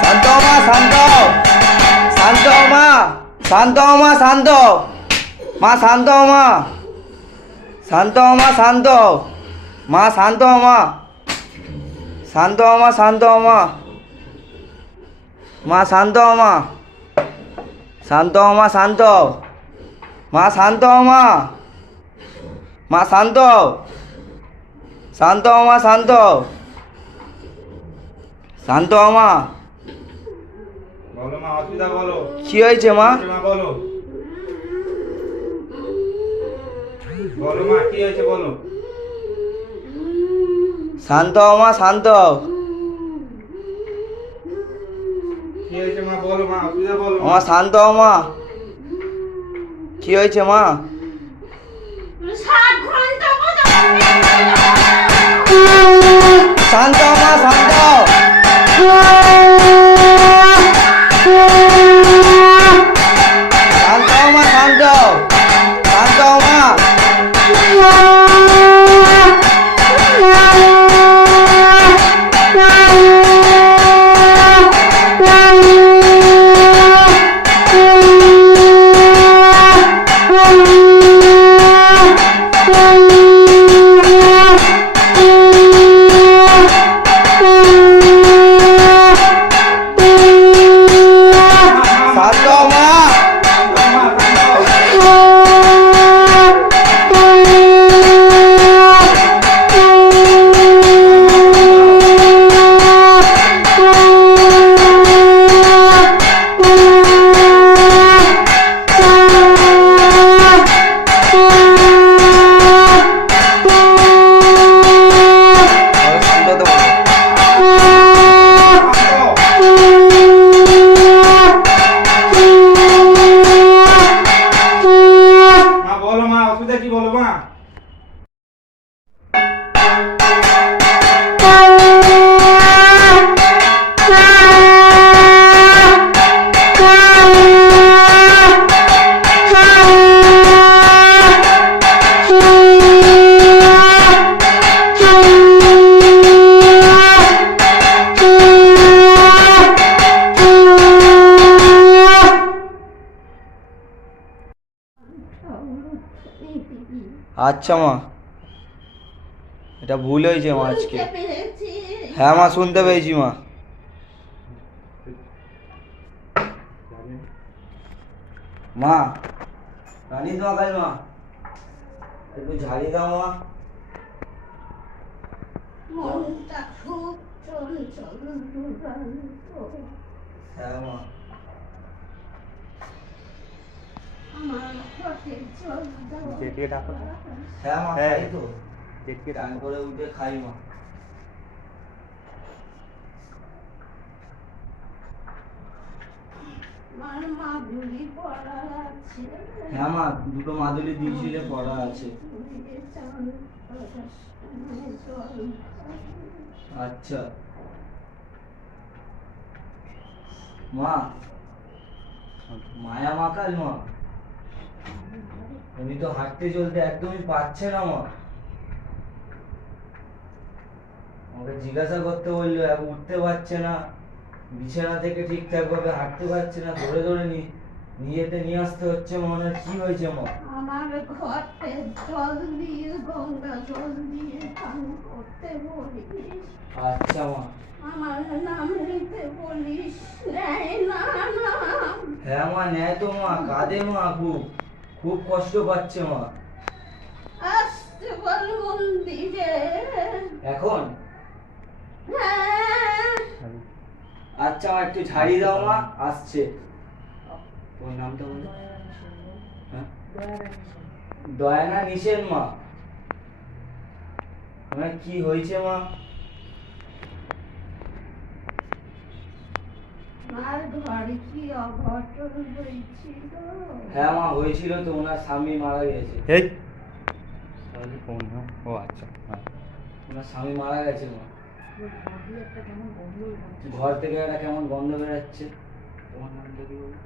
শান্ত মা শান্ত, শান্ত মা, শান্ত মা শান্ত, মা শান্ত মা, শান্ত মা শান্ত, মা শান্ত মা, শান্ত মা শান্ত মা, মা শান্ত মা, শান্ত মা শান্ত, মা শান্ত মা, মা শান্ত, শান্ত মা শান্ত, শান্ত মা। বলো মা, অসুবিধা বলো। কি হয়েছে মা? মা বলো, বলো মা কি হয়েছে বলো। শান্ত মা শান্ত, কি হয়েছে মা বলো মা, অসুবিধা বলো মা শান্ত মা। কি হয়েছে মা? শান্ত মা শান্ত, শান্ত মা শান্ত, শান্ত মা। শান্ত মা, মা বলো মা, অসুবিধা কি বলো মা। আচ্ছা মা, এটা ভুল হয়েছে মা আজকে। হ্যাঁ মা, শুনতে পেয়েছি মা। মা রানী তোমার কাছে মা, একটু ঝাড়ি দাও মা। মনটা খুব চঞ্চল দুরন্ত। হ্যাঁ মা, আমার পেটে জল দাও। জেঠিকে ডাকো তো। হ্যাঁ মা, হ্যাঁ। খাই তো। জেঠিকে চান ডাকো। করে উঠে খাই মা। আমার মাদুলি পড়া আছে। হ্যাঁ মা, দুটো মাদুলি দিয়েছিলে, পড়া আছে। তুমি চান করার সময় জল দাও। আচ্ছা মা, মায়া মাকাল মা, উনি তো হাঁটতে চলতে একদমই পারছে না মা। আমাকে জিজ্ঞাসা করতে বললো, এখন উঠতে পারছে না, বিছানা থেকে ঠিকঠাক ভাবে হাঁটতে পারছে না, ধরে ধরে নিজেতে নিয়ে আসতে হচ্ছে। মনে হয় কি হয়েছে মা? আমার ঘরতে জল দিয়ে গঙ্গা জল দিয়ে পান করতে বলিস। আচ্ছা মা। আমার নাম নিতে বলিস। নেয় না নাম। হ্যাঁ মা, নেয় তো মা, কাঁদে মা, খুব খুব কষ্ট পাচ্ছে মা। আসতে বল মন্দিরে। এখন হ্যাঁ। আচ্ছা মা, একটু ঝাড়ি দাও মা, আসছে। ওই নামটা বলো। হ্যাঁ, দয়ানা নিষেধ মা। আমার কি হয়েছে মা? আমার ঘরে কি অঘটন হয়েছিল? হ্যাঁ মা, হয়েছিল তো, ওনার স্বামী মারা গেছে। এই তাহলে কোন নাম? ও আচ্ছা, হ্যাঁ। ওনার স্বামী মারা গেছে মা। ঘর থেকে একটা কেমন গন্ধ বেরাচ্ছে। তোমার নামটা কি বলো?